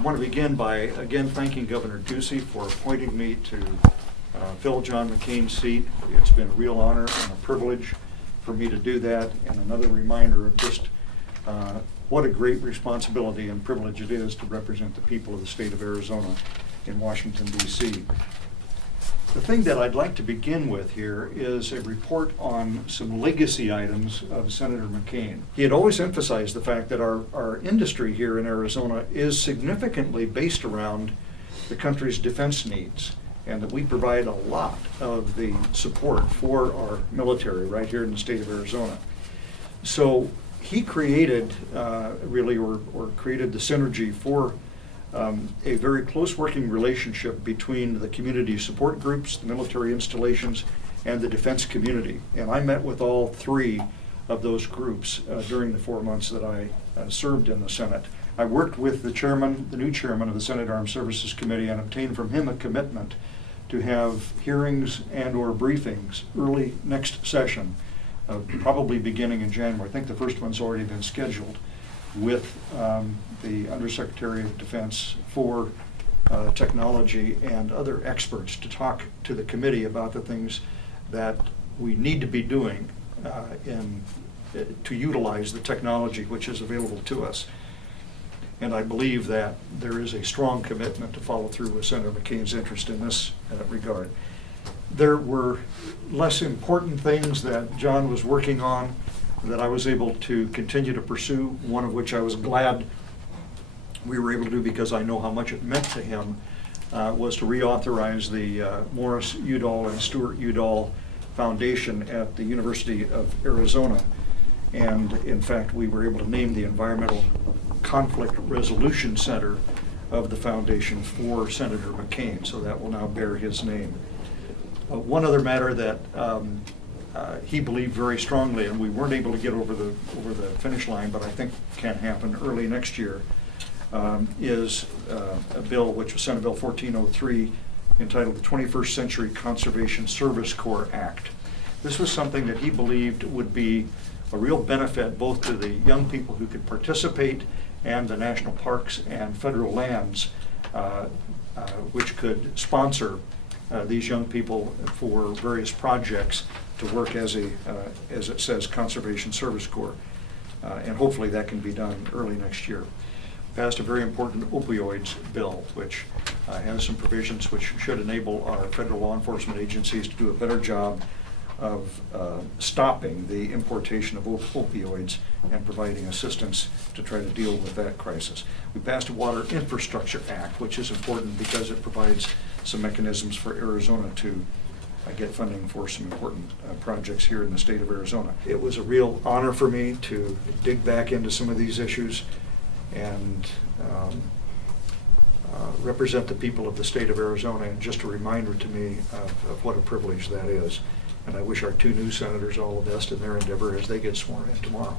I want to begin by again thanking Governor Ducey for appointing me to fill John McCain's seat. It's been a real honor and a privilege for me to do that, and another reminder of just what a great responsibility and privilege it is to represent the people of the state of Arizona in Washington, D.C. The thing that I'd like to begin with here is a report on some legacy items of Senator McCain. He had always emphasized the fact that our industry here in Arizona is significantly based around the country's defense needs, and that we provide a lot of the support for our military right here in the state of Arizona. So he created created the synergy for a very close working relationship between the community support groups, the military installations, and the defense community. And I met with all three of those groups during the 4 months that I served in the Senate. I worked with the new chairman of the Senate Armed Services Committee, and obtained from him a commitment to have hearings and or briefings early next session, probably beginning in January. I think the first one's already been scheduled, with the Undersecretary of Defense for Technology and other experts to talk to the committee about the things that we need to be doing to utilize the technology which is available to us. And I believe that there is a strong commitment to follow through with Senator McCain's interest in this regard. There were less important things that John was working on that I was able to continue to pursue, one of which I was glad we were able to do because I know how much it meant to him, was to reauthorize the Morris Udall and Stuart Udall Foundation at the University of Arizona. And in fact, we were able to name the Environmental Conflict Resolution Center of the foundation for Senator McCain, so that will now bear his name. One other matter that he believed very strongly, and we weren't able to get over the finish line, but I think can happen early next year, is a bill which was Senate Bill 1403, entitled the 21st Century Conservation Service Corps Act. This was something that he believed would be a real benefit both to the young people who could participate and the national parks and federal lands which could sponsor these young people for various projects to work as it says, Conservation Service Corps. And hopefully that can be done early next year. Passed a very important opioids bill, which has some provisions which should enable our federal law enforcement agencies to do a better job of stopping the importation of opioids and providing assistance to try to deal with that crisis. We passed a Water Infrastructure Act, which is important because it provides some mechanisms for Arizona to get funding for some important projects here in the state of Arizona. It was a real honor for me to dig back into some of these issues and represent the people of the state of Arizona, and just a reminder to me of what a privilege that is. And I wish our two new senators all the best in their endeavor as they get sworn in tomorrow.